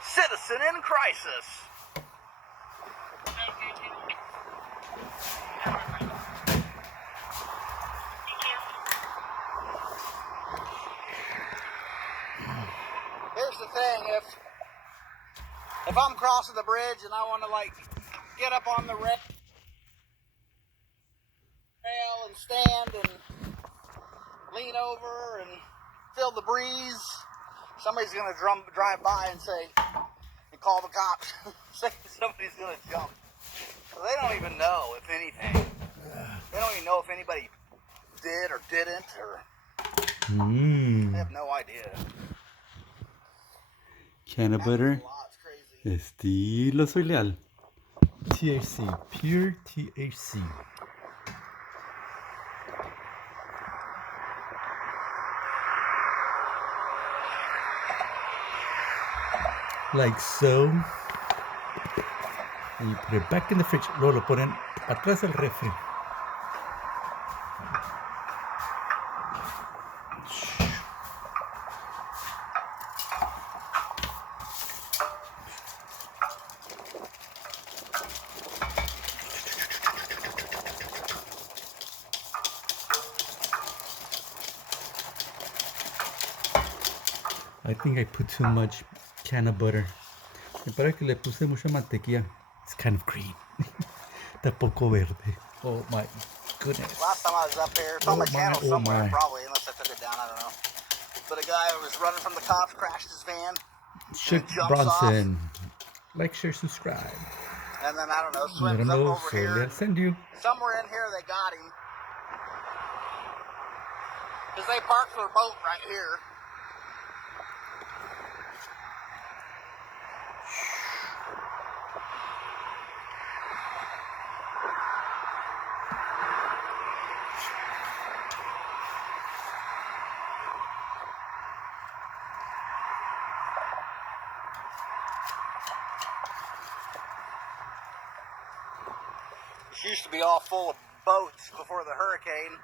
Citizen in crisis. Here's the thing, if I'm crossing the bridge and I want to like get up on the rail and stand and lean over and feel the breeze, somebody's gonna drive by and say, and call the cops, say somebody's gonna jump. So they don't even know, if anything. They don't even know if anybody did or didn't, or they have no idea. Cannabutter, estilo Soy Leal. THC, pure THC. Like so. And you put it back in the fridge. Luego lo ponen atrás del refri. I think I put too much Cannabutter. Me parece que le puse mucha mantequilla. It's kind of green. Está poco verde. Oh my goodness. Last time I was up here, it's on my channel somewhere, probably, unless I took it down, I don't know. But a guy who was running from the cops crashed his van. Chick Bronson. Like, share, subscribe. And then, I don't know, swims up over here. Send you. Somewhere in here they got him. Because they parked their boat right here. This used to be all full of boats before the hurricane.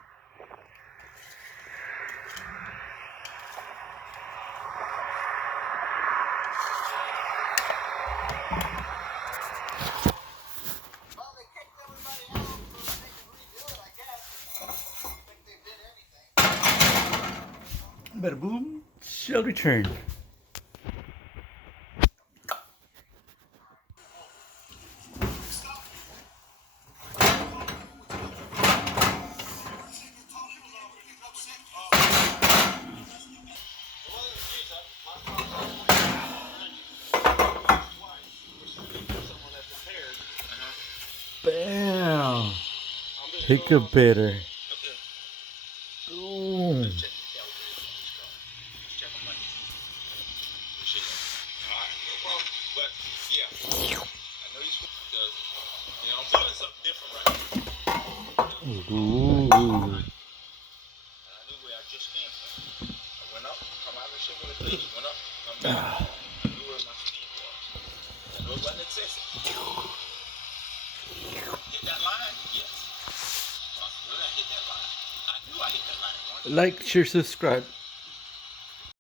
Well, they kicked everybody out so that they could redo it, I guess. I don't think they did anything. Bada boom, shall return. Bam! Hiccup bitter. Boom. Ooh. I knew where I just came from. I went up, come out of the shit with a thing. Went up, come back. I knew where my speed was. I know what it says. Hit that line? Yes. Where did I hit that line? I knew I hit that line. Like, share, subscribe.